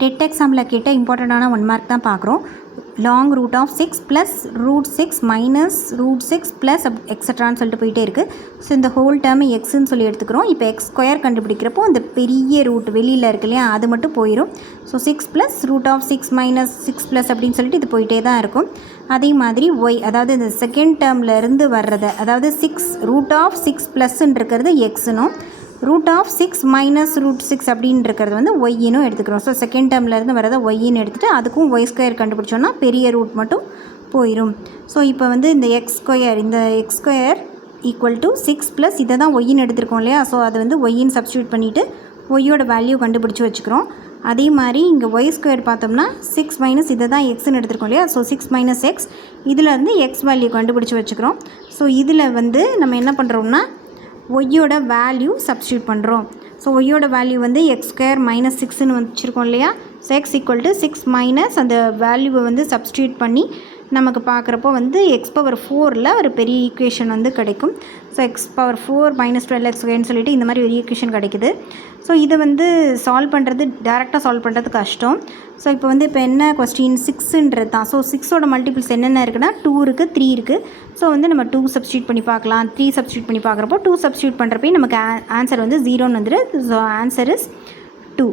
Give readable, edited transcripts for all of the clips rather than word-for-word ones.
Dead எக்ஸாமில் கேட்ட இம்பார்ட்டண்ட்டான 1 மார்க் தான் பார்க்குறோம். Long root of 6 plus root 6 minus root 6 plus எக்ஸட்ரான்னு சொல்லிட்டு போயிட்டே இருக்குது. ஸோ இந்த ஹோல் டேர்ம் எக்ஸ்ன்னு சொல்லி எடுத்துக்கிறோம். இப்போ எக்ஸ் ஸ்கொயர் கண்டுபிடிக்கிறப்போ அந்த பெரிய ரூட் வெளியில் இருக்கு இல்லையா, அது மட்டும் போயிடும். So 6 plus root of 6 minus 6 plus அப்படின்னு சொல்லிட்டு இது போயிட்டே தான் இருக்கும். அதே மாதிரி ஒய், அதாவது இந்த செகண்ட் டேர்மில் இருந்து வர்றதை, அதாவது 6 ரூட் ஆஃப் 6 ப்ளஸ்ன்னு இருக்கிறது எக்ஸுனும், ரூட் ஆஃப் 6 மைனஸ் ரூட் 6 அப்படின்னு இருக்கிறது வந்து ஒய்யினும் எடுத்துக்கிறோம். ஸோ செகண்ட் டேர்ம்லேருந்து வரதை ஒய்யின்னு எடுத்துகிட்டு அதுக்கும் ஒய் ஸ்கொயர் கண்டுபிடிச்சோன்னா பெரிய ரூட் மட்டும் போயிடும். ஸோ இப்போ வந்து இந்த X square equal to 6 plus இதை தான் ஒய்யின்னு எடுத்துருக்கோம் இல்லையா. ஸோ அதை வந்து ஒய்யின்னு சப்ஸ்டியூட் பண்ணிவிட்டு ஒய்யோட வேல்யூ கண்டுபிடிச்சி வச்சுக்கிறோம். அதே மாதிரி இங்கே ஒய் ஸ்கொயர் பார்த்தோம்னா 6 மைனஸ் இதை தான் எக்ஸ்ன்னு எடுத்துருக்கோம் இல்லையா. ஸோ 6 மைனஸ் எக்ஸ் இதிலேருந்து எக்ஸ் வேல்யூ கண்டுபிடிச்சி வச்சுக்கிறோம். ஸோ இதில் வந்து நம்ம என்ன பண்ணுறோம்னா ஒய்யோட வேல்யூ சப்ஸ்டியூட் பண்ணுறோம். ஸோ ஒய்யோட வேல்யூ வந்து எக்ஸ் ஸ்கொயர் மைனஸ் 6ன்னு வச்சுருக்கோம் இல்லையா. So X equal to 6 minus அந்த வேல்யூவை வந்து சப்ஸ்டியூட் பண்ணி நமக்கு பார்க்குறப்போ வந்து எக்ஸ் பவர் 4ல் ஒரு பெரிய ஈக்குவேஷன் வந்து கிடைக்கும். So X power 4 minus 12 X ஸ்கொயர்னு சொல்லிட்டு இந்த மாதிரி ஒரு ஈக்குவேஷன் கிடைக்குது. ஸோ இதை வந்து சால்வ் பண்ணுறது, டேரெக்டாக சால்வ் பண்ணுறது கஷ்டம். ஸோ இப்போ வந்து இப்போ என்ன கொஸ்டின் 6ன்றது தான். ஸோ 6ஓட மல்டிபிள்ஸ் என்னென்ன இருக்குன்னா 2 இருக்குது, 3 இருக்குது. ஸோ வந்து நம்ம 2 சப்ஸ்டியூட் பண்ணி பார்க்கலாம். 3 சப்ஸ்டியூட் பண்ணி பார்க்குறப்போ 2 சப்ஸ்டியூட் பண்ணுறப்பே நமக்கு ஆன்சர் வந்து 0ன்னு வந்துடு. So answer is 2.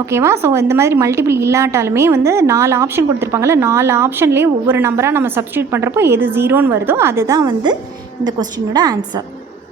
ஓகேவா. ஸோ இந்த மாதிரி மல்டிபிள் இல்லாட்டாலுமே வந்து 4 ஆப்ஷன் கொடுத்துருப்பாங்கல்ல, 4 ஆப்ஷன்லேயே ஒவ்வொரு நம்பராக நம்ம சப்ஸ்டியூட் பண்ணுறப்போ எது 0ன்னு வருதோ அதுதான் வந்து இந்த கொஸ்டினோட ஆன்சர்.